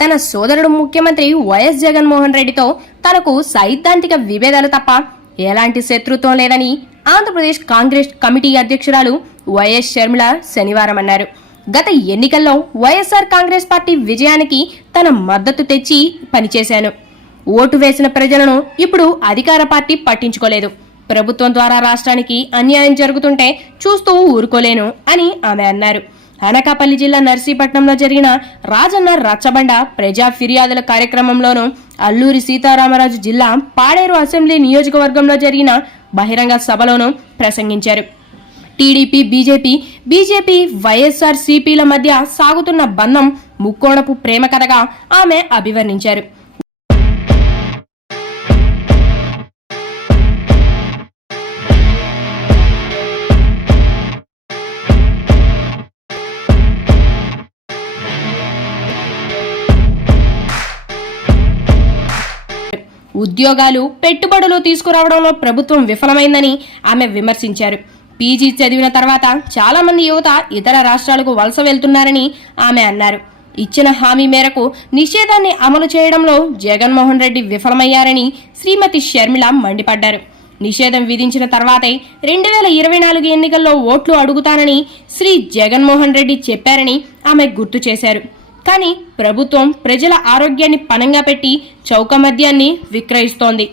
తన సోదరుడు ముఖ్యమంత్రి వైఎస్ జగన్మోహన్ రెడ్డితో తనకు సైద్ధాంతిక విభేదాలు తప్ప ఎలాంటి శత్రుత్వం లేదని ఆంధ్రప్రదేశ్ కాంగ్రెస్ కమిటీ అధ్యక్షురాలు వైఎస్ షర్మిల శనివారం అన్నారు. గత ఎన్నికల్లో వైఎస్ఆర్ కాంగ్రెస్ పార్టీ విజయానికి తన మద్దతు తెచ్చి పనిచేశాను. ఓటు వేసిన ప్రజలను ఇప్పుడు అధికార పార్టీ పట్టించుకోలేదు. ప్రభుత్వం ద్వారా రాష్ట్రానికి అన్యాయం జరుగుతుంటే చూస్తూ ఊరుకోలేను అని ఆమె అన్నారు. అనకాపల్లి జిల్లా నర్సీపట్నంలో జరిగిన రాజన్న రచ్చబండ ప్రజా ఫిర్యాదుల కార్యక్రమంలోనూ, అల్లూరి సీతారామరాజు జిల్లా పాడేరు అసెంబ్లీ నియోజకవర్గంలో జరిగిన బహిరంగ సభలోనూ ప్రసంగించారు. టీడీపీ, బీజేపీ, వైఎస్ఆర్ సిపిల మధ్య సాగుతున్న బంధం ముక్కోణపు ప్రేమ కథగా ఆమె అభివర్ణించారు. ఉద్యోగాలు, పెట్టుబడులు తీసుకురావడంలో ప్రభుత్వం విఫలమైందని ఆమె విమర్శించారు. పీజీ చదివిన తర్వాత చాలా మంది యువత ఇతర రాష్ట్రాలకు వలస వెళ్తున్నారని ఆమె అన్నారు. ఇచ్చిన హామీ మేరకు నిషేధాన్ని అమలు చేయడంలో జగన్మోహన్ రెడ్డి విఫలమయ్యారని శ్రీమతి షర్మిల మండిపడ్డారు. నిషేధం విధించిన తర్వాతే 2024 ఎన్నికల్లో ఓట్లు అడుగుతానని శ్రీ జగన్మోహన్ రెడ్డి చెప్పారని ఆమె గుర్తు చేశారు. కానీ ప్రభుత్వం ప్రజల ఆరోగ్యాన్ని పణంగా పెట్టి చౌక మద్యాన్ని విక్రయిస్తోంది.